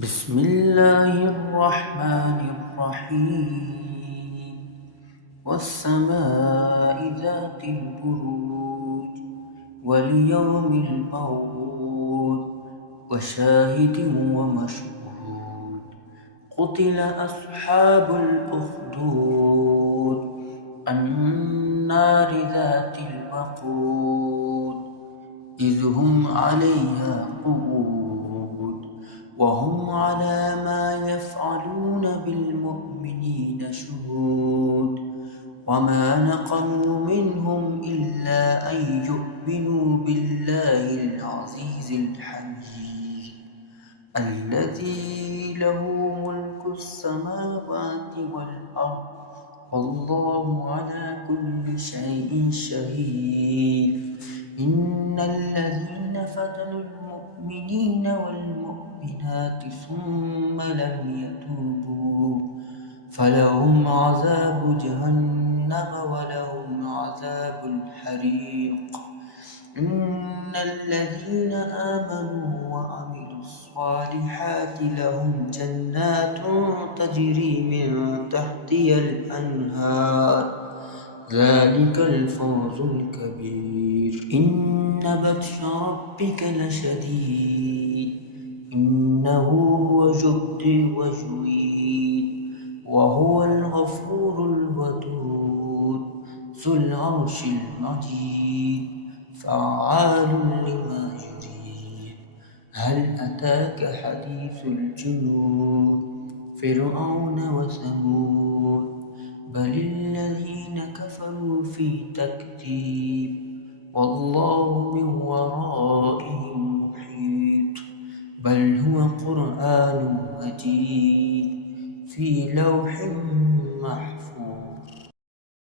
بسم الله الرحمن الرحيم والسماء ذات البروج واليوم الموعود وشاهد ومشهود قتل أصحاب الأخدود النار ذات الوقود إذ هم عليها قعود وهم على ما يفعلون بالمؤمنين شهود وما نقموا منهم إلا أن يؤمنوا بالله العزيز الحميد الذي له ملك السماوات والأرض والله على كل شيء شهيد إن الذين فتنوا المؤمنين والمؤمنات ثم لم يتوبوا فلهم عذاب جهنم ولهم عذاب الحريق إن الذين آمنوا وعملوا الصالحات لهم جنات تجري من تحتها الأنهار ذلك الفوز الكبير إن بطش ربك لشديد إنه هو يبدئ ويعيد وهو الغفور الودود ذو العرش المجيد فعال لما يريد هل أتاك حديث الجنود فرعون وثمود بل الذين كفروا في تكذيب والله من ورائهم محيط بل هو قرآن مجيد في لوح